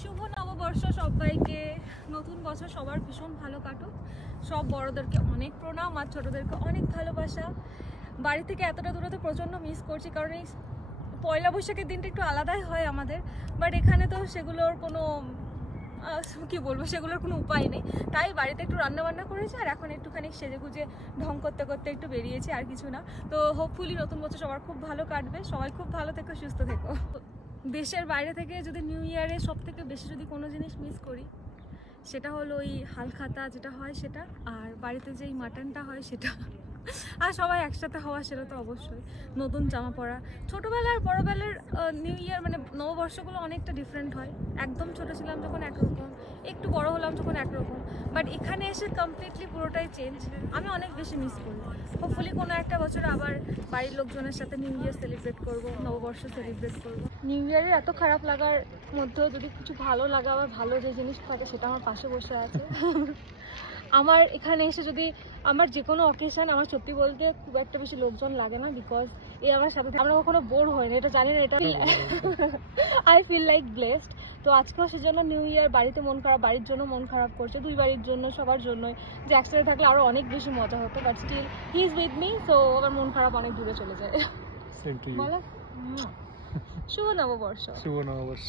শুভ নববর্ষ সবাইকে। নতুন বছর সবার ভীষণ ভালো কাটুক। সব বড়দেরকে অনেক প্রণাম আর ছোটদেরকে অনেক ভালোবাসা। বাড়ি থেকে এতটা দূরে তো প্রচণ্ড মিস করছি, কারণ এই পয়লা বৈশাখের দিনটা একটু আলাদাই হয় আমাদের, বাট এখানে তো সেগুলোর কোনো কি বলবো, সেগুলোর কোনো উপায় নেই। তাই বাড়িতে একটু রান্নাবান্না করেছি আর এখন একটুখানি সেজে গুজে ঢং করতে করতে একটু বেরিয়েছি, আর কিছু না। তো হোপফুলি নতুন বছর সবার খুব ভালো কাটবে। সবাই খুব ভালো থেকো, সুস্থ থেকো। দেশের বাইরে থেকে যদি নিউ ইয়ারে সব থেকে বেশি যদি কোনো জিনিস মিস করি, সেটা হলো ওই হালখাতা যেটা হয় সেটা, আর বাড়িতে যেই মাটনটা হয় সেটা, আর সবাই একসাথে হওয়া সেটা তো অবশ্যই। নতুন জামা পরা, ছোটোবেলার বড়োবেলার নিউ ইয়ার মানে নববর্ষগুলো অনেকটা ডিফারেন্ট হয়। একদম ছোটো ছিলাম যখন একরকম, একটু বড় হলাম যখন একরকম, বাট এখানে এসে কমপ্লিটলি পুরোটাই চেঞ্জ। আমি অনেক বেশি মিস করি। হোপফুলি কোনো একটা বছর আবার বাড়ির লোকজনের সাথে নিউ ইয়ার সেলিব্রেট করবো, নববর্ষ সেলিব্রেট করবো। নিউ ইয়ারের এত খারাপ লাগার মধ্যেও যদি কিছু ভালো লাগা বা ভালো যে জিনিস থাকে সেটা আমার পাশে বসে আছে। আমার এখানে এসে যদি আমার যে কোনো অকেশন, আমার সত্যি বলতে খুব একটা বেশি লোকজন লাগে না, বিকজ এই আমার সাথে আমরা কখনো বোর হয় না, এটা জানি না, এটা আই ফিল লাইক ব্লেসড। তো আজকেও সেজন্য নিউ ইয়ার বাড়িতে মন খারাপ, বাড়ির জন্য মন খারাপ করছে, দুই বাড়ির জন্য, সবার জন্যই, যে একসাথে থাকলে আরো অনেক বেশি মজা হতো, but still he is with me, so আমার মন খারাপ অনেক দূরে চলে যায়। বলো, শুভ নববর্ষ। শুভ নববর্ষ।